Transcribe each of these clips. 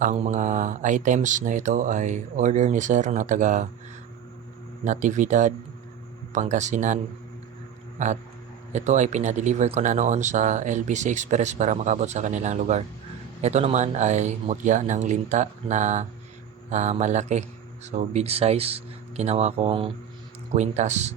ang mga items na ito ay order ni sir na taga Natividad, Pangasinan at ito ay pinadeliver ko na noon sa LBC Express para makabot sa kanilang lugar. Ito naman ay mutya ng linta na ah, malaki. So big size. Ginawa kong kwintas.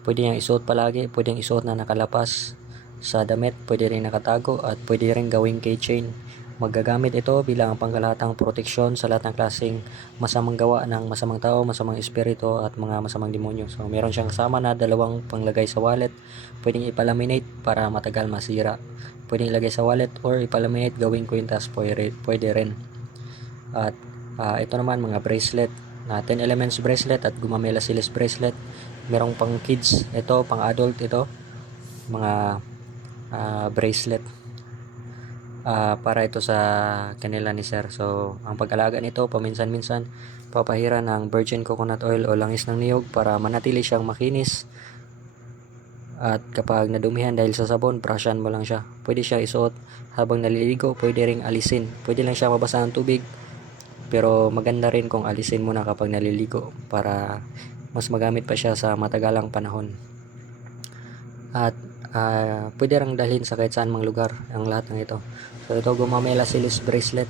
Pwede niyang isuot palagi, pwede niyang isuot na nakalapas sa damit, pwede rin nakatago at pwede rin gawing keychain. Magagamit ito bilang pangkalahatang proteksyon sa lahat ng klaseng masamang gawa ng masamang tao, masamang espiritu at mga masamang demonyo. So meron siyang kasama na dalawang panglagay sa wallet. Pwedeng ipalaminate para matagal masira. Pwedeng ilagay sa wallet or ipalaminate gawing kwintas pwede, pwede rin. At ah, ito naman mga bracelet na 10 elements bracelet at gumamela silis bracelet. Merong pang kids, ito pang adult ito. Mga ah, bracelet ah, para ito sa kanila ni sir. So, ang pag-alaga nito, paminsan-minsan, papahira ng virgin coconut oil o langis ng niyog para manatili siyang makinis. At kapag nadumihan dahil sa sabon, brushan mo lang siya. Pwede siya isuot habang naliligo, pwede ring alisin. Pwede lang siya mabasa ng tubig, pero maganda rin kung alisin mo na kapag naliligo para mas magamit pa siya sa matagalang panahon. At ah, pwede rin dalhin sa kahit saan mang lugar ang lahat ng ito. So ito gumamela silis bracelet.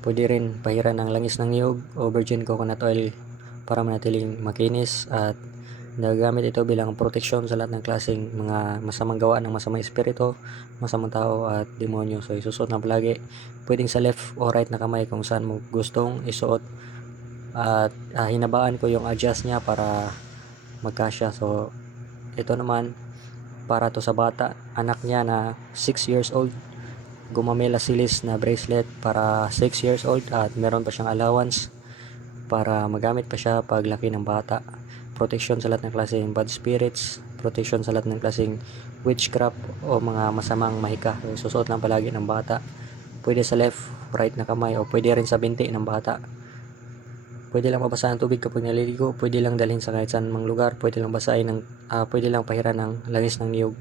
Pwede rin pahiran ng langis ng niyog o virgin coconut oil para manatiling makinis at nagagamit ito bilang proteksyon sa lahat ng klaseng mga masamang gawa ng masamang espiritu, masamang tao at demonyo. So isusuot na palagi. Pwedeng sa left o right na kamay kung saan mo gustong isuot. At ah, hinabaan ko yung adjust niya para magkasya. So ito naman para to sa bata, anak niya na 6 years old. Gumamela silis na bracelet para 6 years old at meron pa siyang allowance para magamit pa siya paglaki ng bata. Protection sa lahat ng klaseng bad spirits, protection sa lahat ng klaseng witchcraft o mga masamang mahika. Susuot lang palagi ng bata. Pwede sa left, right na kamay o pwede rin sa binti ng bata. Pwede lang mabasa ng tubig kapag naliligo, pwede lang dalhin sa kahit saan mang lugar, pwede lang basahin ng ah, pwede lang pahiran ng langis ng niyog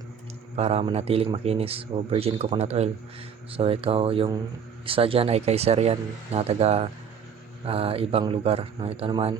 para manatiling makinis o virgin coconut oil. So ito yung isa dyan ay kay Sir yan na taga ah, ibang lugar. No, ito naman